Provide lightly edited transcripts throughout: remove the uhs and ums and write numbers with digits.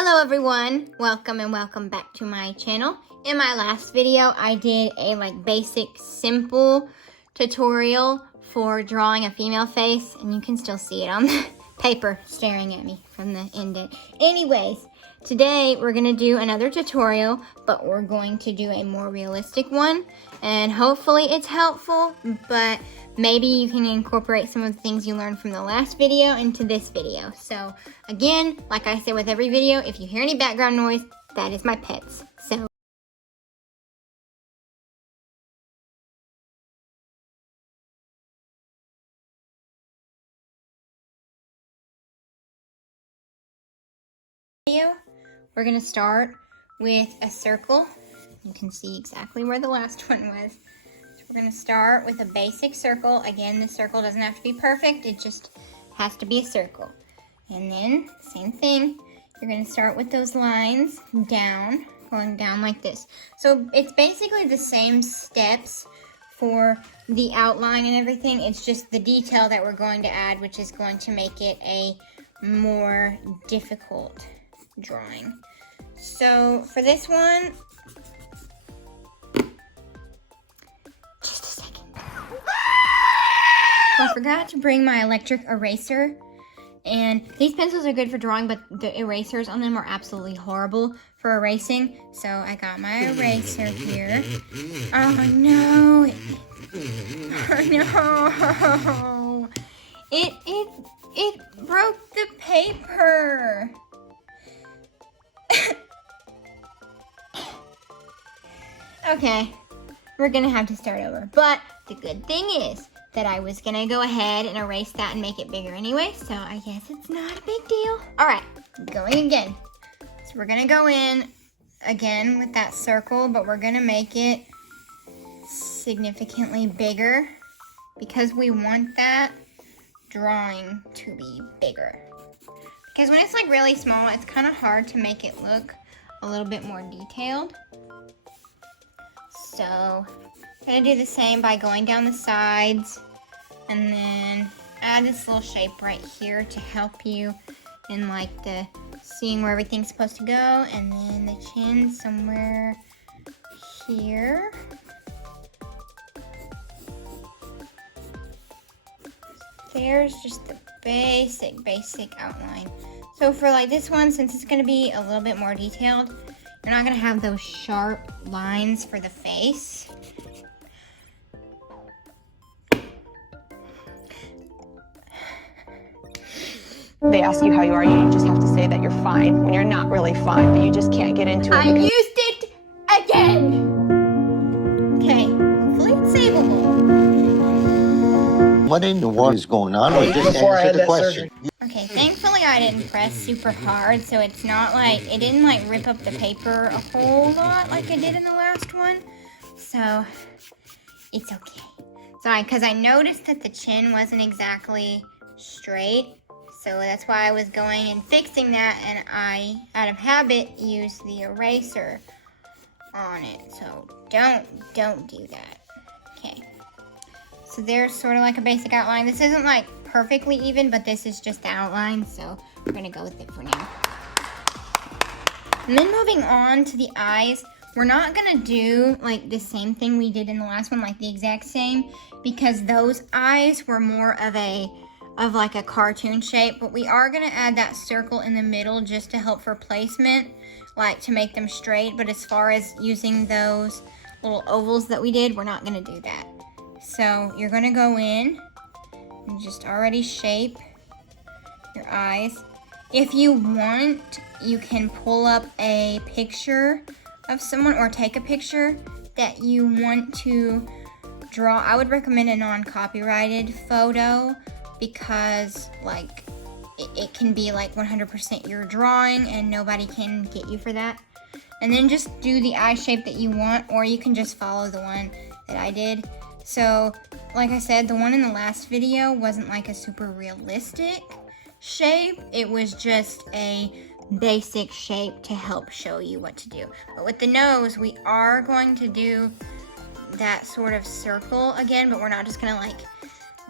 Hello everyone, welcome and welcome back to my channel. In my last video, I did a basic, simple tutorial for drawing a female face, and you can still see it on the paper staring at me from the indent. Anyways, today we're gonna do another tutorial, but we're going to do a more realistic one, and hopefully it's helpful, but maybe you can incorporate some of the things you learned from the last video into this video. So again, like I say with every video, if you hear any background noise, that is my pets. So we're gonna start with a circle. You can see exactly where the last one was. So we're gonna start with a basic circle. Again, the circle doesn't have to be perfect, it just has to be a circle. And then, same thing, you're gonna start with those lines down, going down like this. So it's basically the same steps for the outline and everything, it's just the detail that we're going to add, which is going to make it a more difficult drawing. So for this one, just a second. I forgot to bring my electric eraser, and these pencils are good for drawing, but the erasers on them are absolutely horrible for erasing. So I got my eraser here. Oh no! Oh no! It broke the paper. Okay, we're gonna have to start over. But the good thing is that I was gonna go ahead and erase that and make it bigger anyway, so I guess it's not a big deal. All right, going again. So we're gonna go in again with that circle, but we're gonna make it significantly bigger because we want that drawing to be bigger. Because when it's really small, it's kind of hard to make it look a little bit more detailed. So I'm gonna do the same by going down the sides and then add this little shape right here to help you in the seeing where everything's supposed to go, and then the chin somewhere here. There's just the basic outline. So for this one, since it's gonna be a little bit more detailed, you're not gonna have those sharp lines for the face. They ask you how you are, you just have to say that you're fine when you're not really fine, but you just can't get into it. I used it again! Okay, hopefully it's savable. What in the world is going on? Just answer the question. Okay, thankfully I didn't press super hard, so it's not it didn't rip up the paper a whole lot like I did in the last one. So, it's okay. Sorry, because I noticed that the chin wasn't exactly straight, so that's why I was going and fixing that, and I, out of habit, used the eraser on it. So, don't do that. Okay. So there's sort of a basic outline. This isn't perfectly even, but this is just the outline, so we're gonna go with it for now. And then moving on to the eyes, we're not gonna do the same thing we did in the last one, the exact same, because those eyes were more of a cartoon shape, but we are gonna add that circle in the middle just to help for placement, to make them straight. But as far as using those little ovals that we did, we're not gonna do that. So you're gonna go in and just already shape your eyes. If you want, you can pull up a picture of someone or take a picture that you want to draw. I would recommend a non-copyrighted photo because it can be 100% your drawing and nobody can get you for that. And then just do the eye shape that you want, or you can just follow the one that I did. So, like I said, the one in the last video wasn't a super realistic shape. It was just a basic shape to help show you what to do. But with the nose, we are going to do that sort of circle again, but we're not just gonna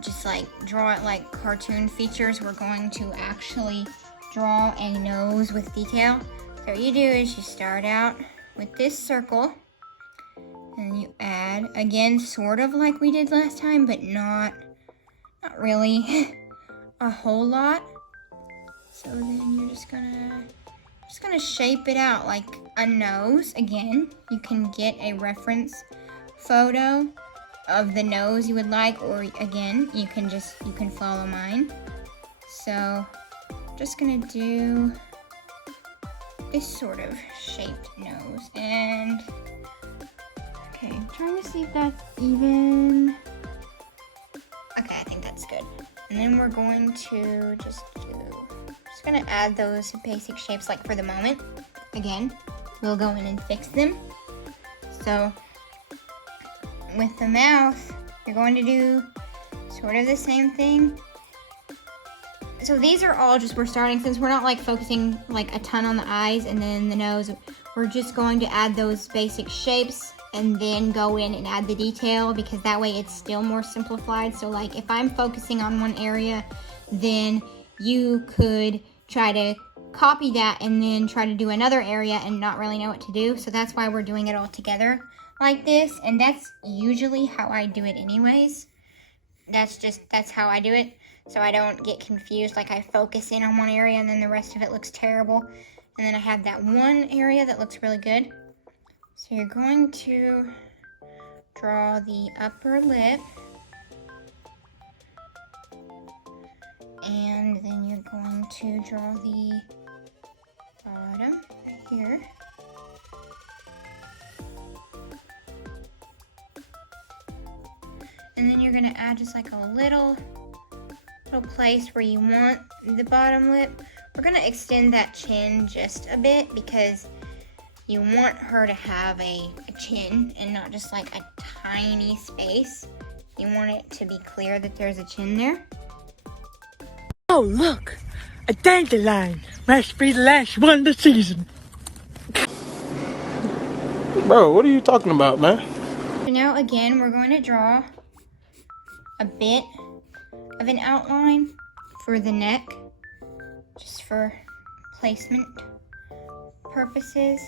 just draw it like cartoon features. We're going to actually draw a nose with detail. So what you do is you start out with this circle, and you add, again, sort of like we did last time, but not really a whole lot. So then you're just gonna shape it out like a nose. Again, you can get a reference photo of the nose you would like, or again, you can follow mine. So just gonna do this sort of shaped nose, and okay, I'm trying to see if that's even. Okay, I think that's good. And then we're going to just gonna add those basic shapes like for the moment. Again, we'll go in and fix them. So with the mouth, you're going to do sort of the same thing. So these are all just, we're starting, since we're not like focusing like a ton on the eyes and then the nose, we're just going to add those basic shapes and then go in and add the detail, because that way it's still more simplified. So like if I'm focusing on one area, then you could try to copy that and then try to do another area and not really know what to do. So that's why we're doing it all together like this, and that's usually how I do it anyways. That's how I do it, so I don't get confused. Like I focus in on one area and then the rest of it looks terrible, and then I have that one area that looks really good. So you're going to draw the upper lip, and then you're going to draw the bottom right here. And then you're gonna add just like a little place where you want the bottom lip. We're gonna extend that chin just a bit because you want her to have a chin and not just like a tiny space. You want it to be clear that there's a chin there. Oh, look, a dandelion must be the last one this season. Bro, what are you talking about, man? So now again, we're going to draw a bit of an outline for the neck, just for placement purposes.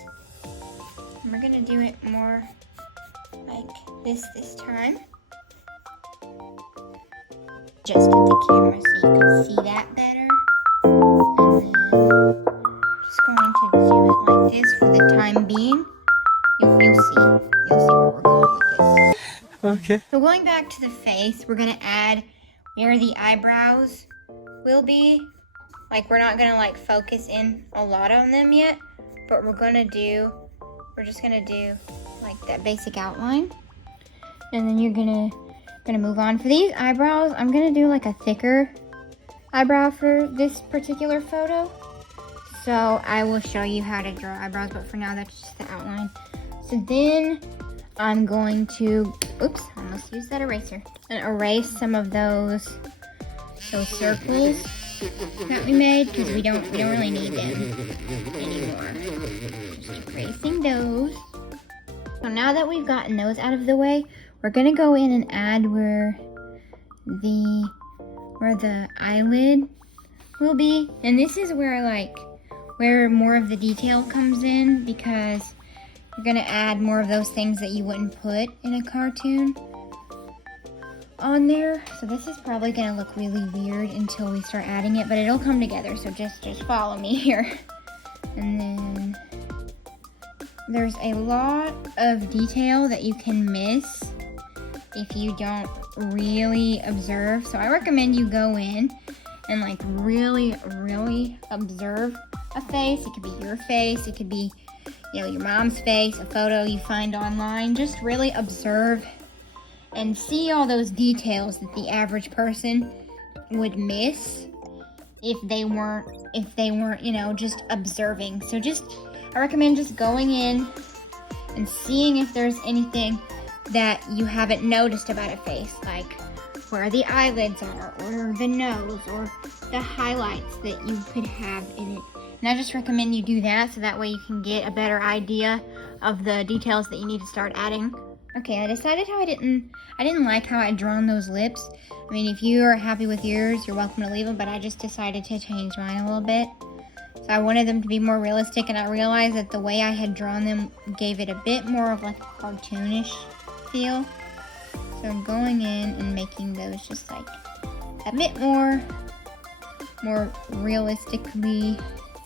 And we're gonna do it more like this time. Just at the camera so you can see that better. And then just going to do it like this for the time being. You'll see where we're going with this. Okay. So going back to the face, we're gonna add where the eyebrows will be. Like we're not gonna like focus in a lot on them yet, but we're just gonna do like that basic outline. And then you're gonna move on. For these eyebrows, I'm gonna do like a thicker eyebrow for this particular photo. So I will show you how to draw eyebrows, but for now that's just the outline. So then I'm going to, oops, I almost used that eraser, and erase some of those circles that we made, because we don't really need them anymore. Just erasing those. So now that we've gotten those out of the way, we're gonna go in and add where the eyelid will be. And this is where more of the detail comes in, because you're gonna add more of those things that you wouldn't put in a cartoon on there. So this is probably gonna look really weird until we start adding it, but it'll come together, so just follow me here. And then there's a lot of detail that you can miss if you don't really observe. So I recommend you go in and like really, really observe a face. It could be your face, it could be, you know, your mom's face, a photo you find online. Just really observe and see all those details that the average person would miss if they weren't, you know, just observing. So I recommend just going in and seeing if there's anything that you haven't noticed about a face, like where the eyelids are, or the nose, or the highlights that you could have in it. And I just recommend you do that, so that way you can get a better idea of the details that you need to start adding. Okay, I decided I didn't like how I'd drawn those lips. I mean, if you are happy with yours, you're welcome to leave them, but I just decided to change mine a little bit. I wanted them to be more realistic, and I realized that the way I had drawn them gave it a bit more of like a cartoonish feel. So I'm going in and making those just like a bit more realistically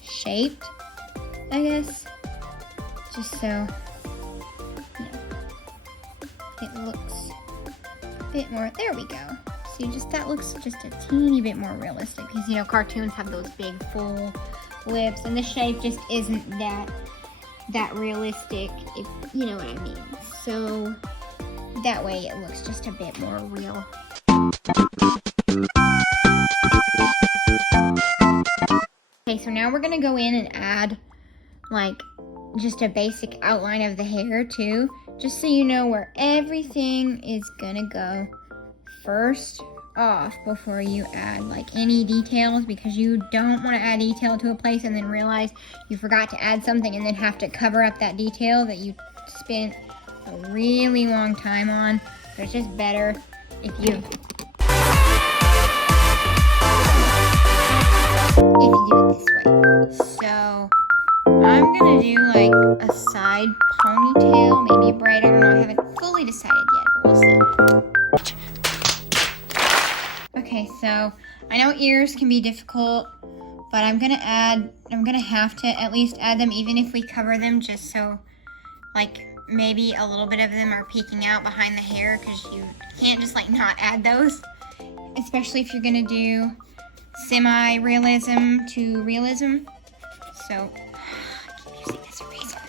shaped, I guess. Just so, you know, it looks a bit more, there we go. See, just that looks just a teeny bit more realistic, because, you know, cartoons have those big full lips, and the shape just isn't that realistic, if you know what I mean. So that way it looks just a bit more real. Okay, so now we're gonna go in and add like just a basic outline of the hair too, just so you know where everything is gonna go first off before you add like any details, because you don't want to add detail to a place and then realize you forgot to add something and then have to cover up that detail that you spent a really long time on. So it's just better if you do it this way. So I'm gonna do like a side ponytail, maybe a braid, I don't know, I haven't fully decided yet, but we'll see. Okay, so I know ears can be difficult, but I'm gonna have to at least add them even if we cover them, just so like maybe a little bit of them are peeking out behind the hair, because you can't just like not add those, especially if you're gonna do semi-realism to realism. So I keep using this eraser.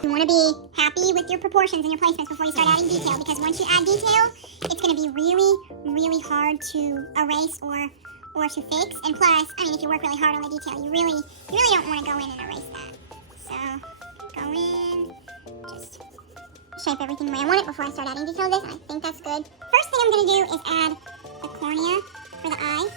You want to be happy with your proportions and your placements before you start adding detail, because once you add detail, it's going to be really, really hard to erase or to fix. And plus, I mean, if you work really hard on the detail, you really don't want to go in and erase that. So, go in, just shape everything the way I want it before I start adding detail to this, and I think that's good. First thing I'm going to do is add the cornea for the eye.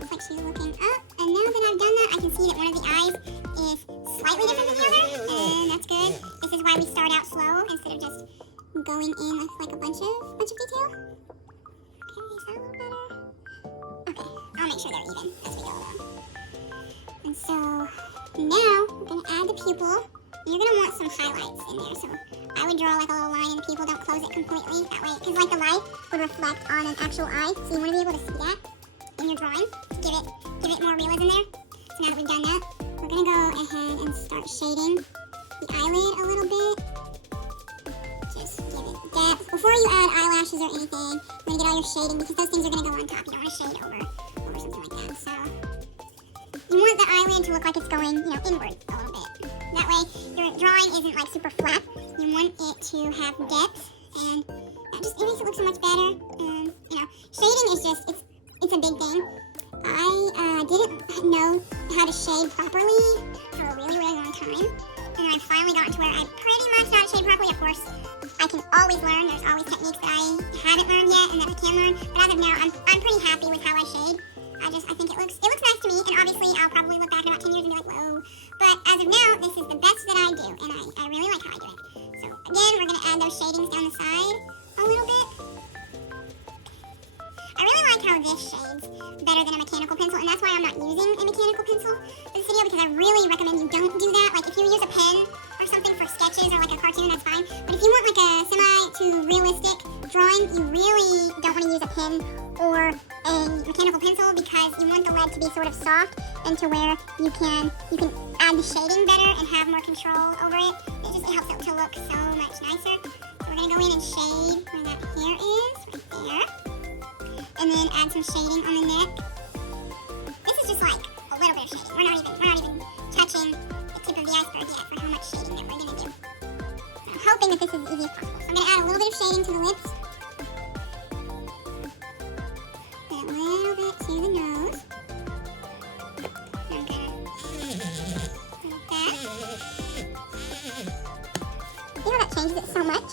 Looks like she's looking up, and now that I've done that, I can see that one of the eyes is slightly different than the other, and that's good. This is why we start out slow instead of just going in with like a bunch of detail. Okay, is that a little better? Okay, I'll make sure they're even as we go along. And so now we're gonna add the pupil. You're gonna want some highlights in there, so I would draw like a little line in the pupil. Don't close it completely, that way, because like the light would reflect on an actual eye, so you want to be able to see that in your drawing to give it more realism there. So now that we've done that, we're gonna go ahead and start shading the eyelid a little bit. Just give it depth. Before you add eyelashes or anything, you're gonna get all your shading, because those things are gonna go on top. You don't want to shade over something like that. So you want the eyelid to look like it's going, you know, inward a little bit. That way your drawing isn't like super flat. You want it to have depth, and that just it makes it look so much better. And you know, shading is just it's a big thing. I didn't know how to shade properly for a really, really long time. And I've finally gotten to where I pretty much know how to shade properly. Of course, I can always learn. There's always techniques that I haven't learned yet and that I can learn. But as of now, I'm pretty happy with how I shade. I think it looks nice to me. And obviously, I'll probably look back in about 10 years and be like, whoa. But as of now, this is the best that I do. And I really like how I do it. So again, we're going to add those shadings down the side a little bit. I really like how this shades better than a mechanical pencil, and that's why I'm not using a mechanical pencil for this video, because I really recommend you don't do that. Like if you use a pen or something for sketches or like a cartoon, that's fine. But if you want like a semi to realistic drawing, you really don't want to use a pen or a mechanical pencil, because you want the lead to be sort of soft and to where you can add the shading better and have more control over it. It helps it to look so much nicer. So we're gonna go in and shade where that hair is, right there. And then add some shading on the neck. This is just like a little bit of shading. We're not even touching the tip of the iceberg yet for how much shading that we're gonna do. So I'm hoping that this is as easy as possible. So I'm gonna add a little bit of shading to the lips. And a little bit to the nose. I'm gonna like that. See how that changes it so much?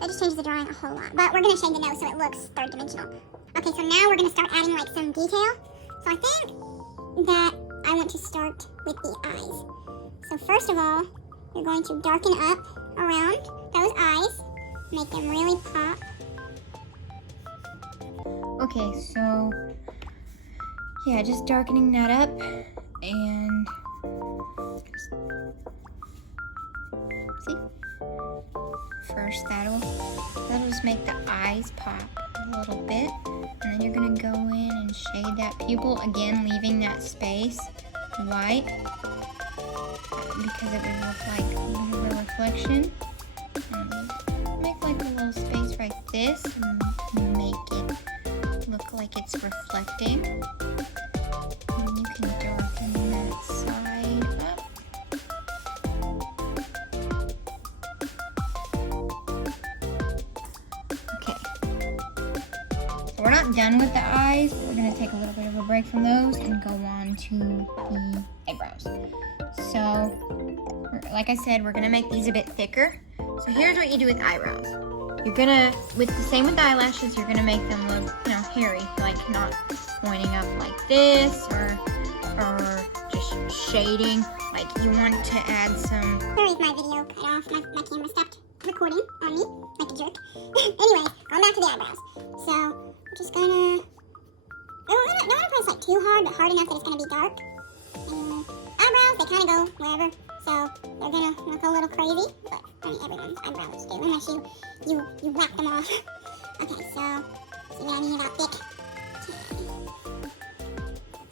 That just changes change the drawing a whole lot. But we're gonna shade the nose so it looks third dimensional. Okay, so now we're gonna start adding like some detail. So I think that I want to start with the eyes. So first of all, you're going to darken up around those eyes, make them really pop. Okay, so yeah, just darkening that up and see. First that'll just make the eyes pop a little bit, and then you're gonna go in and shade that pupil again, leaving that space white because it would look like a bit of a reflection. And make like a little space right this and make it look like it's reflecting. And you can darken that side up. Okay. So we're not done with the eyes, but we're going to take a little bit of a break from those and go on to the eyebrows. So, like I said, we're going to make these a bit thicker. So here's what you do with eyebrows. You're gonna, same with the eyelashes, you're gonna make them look, hairy, like not pointing up like this, or just shading. Like you want to add some. Sorry if my video cut off. My camera stopped recording on me like a jerk. Anyway, going back to the eyebrows. So I'm just gonna. Don't want to press like too hard, but hard enough that it's gonna be dark. And eyebrows, they kind of go wherever. So they're gonna look a little crazy, but I mean everyone's eyebrows do, unless you whack them off. Okay, so see what I mean about thick.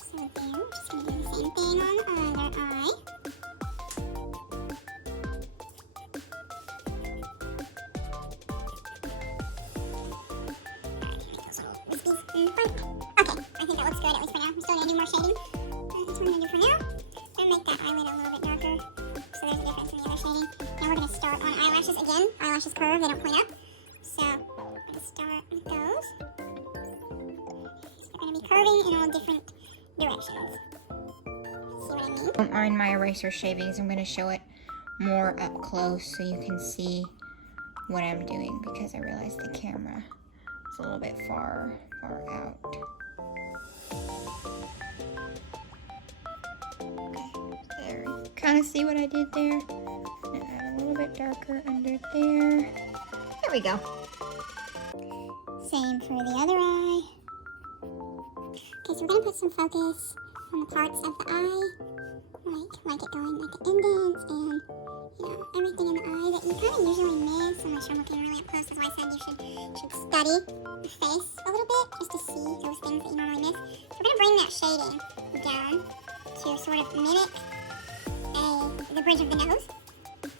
So there, just gonna do the same thing on the other eye. Make those little wispies in front. Okay, I think that looks good at least for now. I'm still gonna do more shading. That's what I'm gonna do for now. I'm gonna make that eyelid a little bit darker. So there's a difference in the other shading. Now we're going to start on eyelashes again. Eyelashes curve, they don't point up. So we're going to start with those. So they're going to be curving in all different directions. See what I mean? Don't mind my eraser shavings. I'm going to show it more up close so you can see what I'm doing, because I realized the camera is a little bit far out. There, you kind of see what I did there. And add a little bit darker under there. There we go. Same for the other eye. Okay, so we're gonna put some focus on the parts of the eye, like it going like the indents and everything in the eye that you kind of usually miss unless you're looking really up close. That's why I said you should study the face a little bit just to see those things that you normally miss. So we're gonna bring that shading down to sort of mimic the bridge of the nose.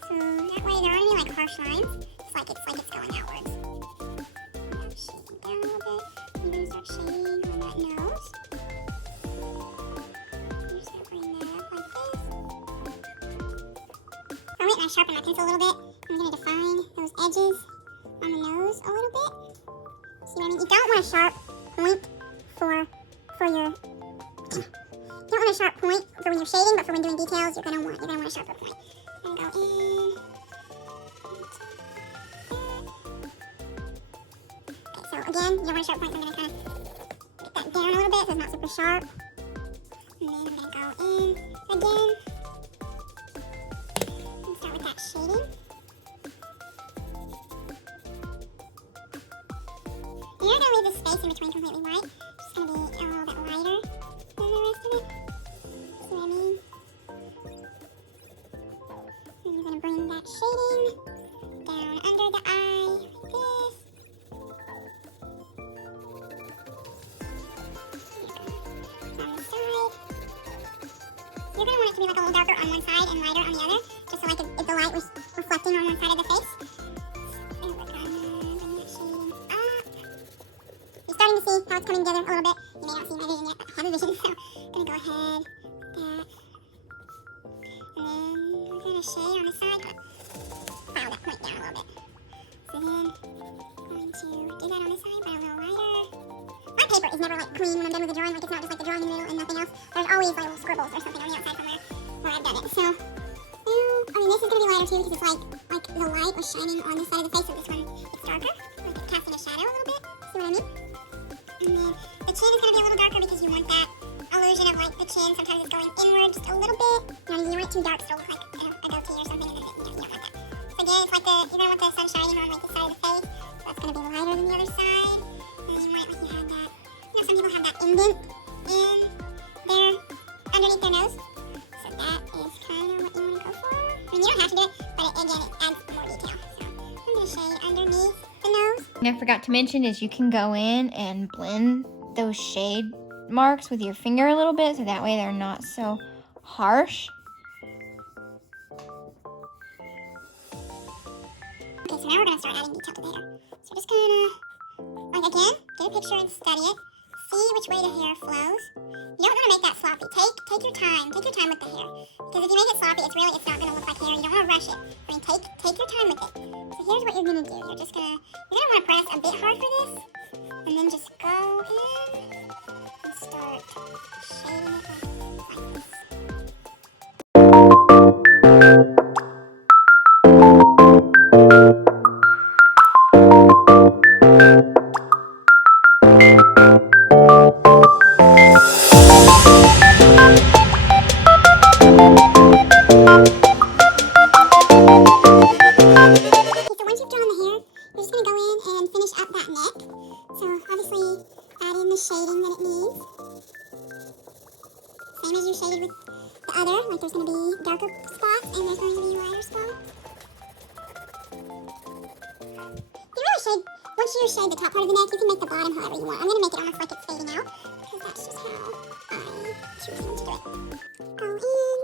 So that way there aren't any like harsh lines. It's like it's going outwards. Now shading down a little bit. You're gonna start shading on that nose. You're just gonna bring that up like this. I went and I sharpened my pencil a little bit. I'm gonna define those edges on the nose a little bit. See what I mean? You don't want a sharp point for your. You don't want a sharp point for when you're shading, but for when doing details, you're gonna want a sharper point. I'm gonna go in. Okay, so again, you don't want a sharp point, so I'm gonna kind of get that down a little bit so it's not super sharp. And then I'm gonna go in again and start with that shading. And you're gonna leave this space in between completely white. It's just gonna be a little bit lighter than the rest of it. See what I mean? And you're gonna bring that shading down under the eye like this. On the side. You're gonna want it to be like a little darker on one side and lighter on the other, just so like if the light was reflecting on one side of the face. There we're gonna bring that shading up. You're starting to see how it's coming together a little bit. You may not see my vision yet, but I have a vision, so I'm gonna go ahead with that. And then we're gonna shade on the side. File that point down a little bit. So then I'm going to do that on this side, but a little lighter. My paper is never like clean when I'm done with the drawing. Like it's not just like the drawing in the middle and nothing else. There's always like little scribbles or something on the outside somewhere where I've done it. So now, I mean this is gonna be lighter too because it's like like the light was shining on this side of the face, so this one it's darker, like it's casting a shadow a little bit. See what I mean? And then the chin is gonna be a little darker because you want that illusion of like the chin. Sometimes it's going inward just a little bit. You want it too dark so it'll look like a goatee or something, and then you don't want that. So again, it's like you're gonna want the sun shining on like this side of the face. So that's gonna be lighter than the other side. And then you want it like you had that. You know, some people have that indent in their underneath their nose. So that is kind of what you want to go for. I mean, you don't have to do it, but again, it adds more detail. So I'm gonna shade underneath the nose. And I forgot to mention is you can go in and blend those shade marks with your finger a little bit, so that way they're not so harsh. Okay, so now we're gonna start adding detail to the hair. So we're just gonna, like again, get a picture and study it. See which way the hair flows. You don't want to make that sloppy. Take your time. Take your time with the hair. Because if you make it sloppy, it's not gonna look like hair. You don't want to rush it. I mean, take your time with it. So here's what you're gonna do. You're gonna want to press a bit hard for this, and then just go in and start shading it like this. Shading that it needs. Same as you shaded with the other, like there's going to be darker spots and there's going to be lighter spots. You really shade, once you shade the top part of the neck, you can make the bottom however you want. I'm going to make it almost like it's fading out, because that's just how I choose to do it. Go in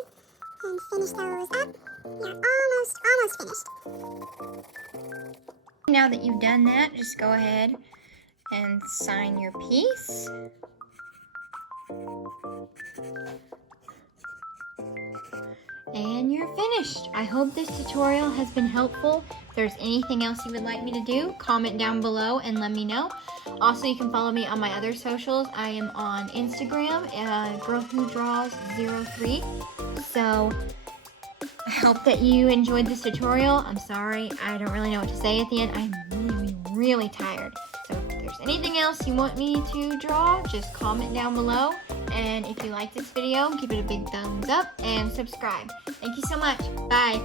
and finish those up. You're almost finished. Now that you've done that, just go ahead and sign your piece. And you're finished. I hope this tutorial has been helpful. If there's anything else you would like me to do, comment down below and let me know. Also, you can follow me on my other socials. I am on Instagram, girlwhodraws03. So I hope that you enjoyed this tutorial. I'm sorry, I don't really know what to say at the end. I'm really tired. So if there's anything else you want me to draw, just comment down below. And if you like this video, give it a big thumbs up and subscribe. Thank you so much. Bye.